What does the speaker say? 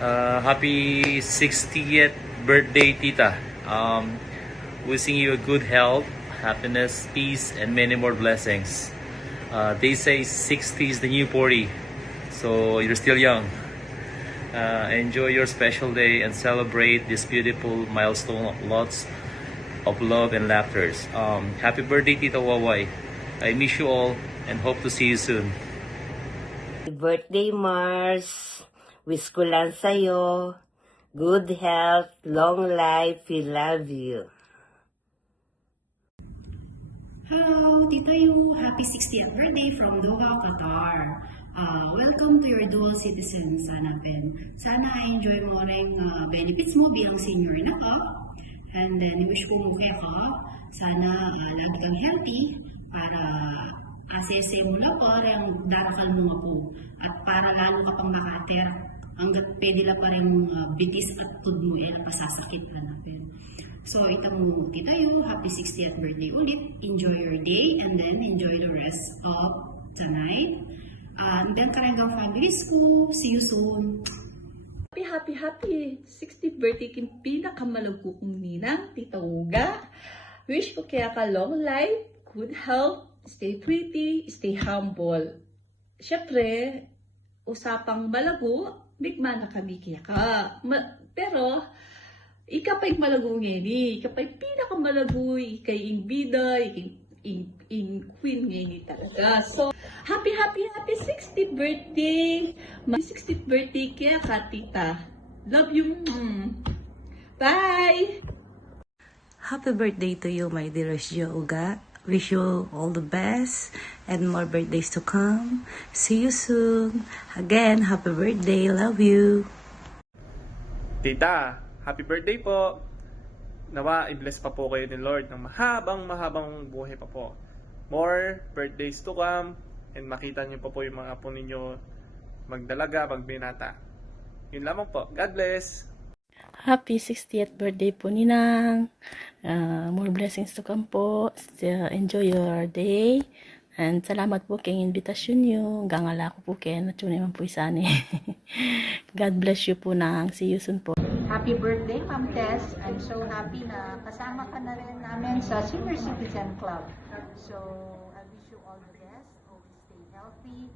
Happy 60th birthday, Tita. Wishing you a good health, happiness, peace, and many more blessings. They say 60 is the new 40, so you're still young. Enjoy your special day and celebrate this beautiful milestone. Lots of love and laughter. Happy birthday, Tita Waway. I miss you all and hope to see you soon. Happy birthday, Mars. Wish ko lang sa'yo. Good health, long life, we love you. Hello, Tito Yu. Happy 60th birthday from Doha, Qatar. Welcome to your dual citizen, Sana Ben. Sana enjoy mo rin benefits mo bilang senior na ka. And then, wish ko mukha ka. Sana lagi kang healthy para asese mo na po rin darakal mo nga po. At para lalo ka pang makater hanggat pwede la pa rin bitis at tudmo pasasakit na natin. So, ito mo, Tita Yu, happy 60th birthday ulit. Enjoy your day and then enjoy the rest of tonight. And then, Karanggang families ko, see you soon. Happy 60th birthday king pinakamalagko kong ninang, Tita Uga. Wish ko kaya ka long life, good health, stay pretty, stay humble. Siyempre, usapang malago, bigma na kami kaya ka. Pero, ikapay malagong ngeni, ikapay pinakamalago, ikay imbida, in queen ngeni talaga. So, happy 60th birthday! My 60th birthday kaya ka, tita. Love you. Bye! Happy birthday to you, my dearest Uga. Wish you all the best and more birthdays to come. See you soon. Again, happy birthday. Love you. Tita, happy birthday po. Nawa, i-bless pa po kayo ni Lord ng mahabang buhay pa po. More birthdays to come and makita niyo pa po yung mga apo ninyo magdalaga, magbinata. Yun lamang po. God bless. Happy 60th birthday po, Ninang. More blessings to come po. Enjoy your day. And salamat po kay invitasyon nyo. Gangala ko po kayo. Nacho naman po isani. God bless you po, Nang. See you soon po. Happy birthday, Ma'am Tess. I'm so happy na kasama ka na rin namin sa Senior Citizen Club. So, I wish you all the best. Always stay healthy.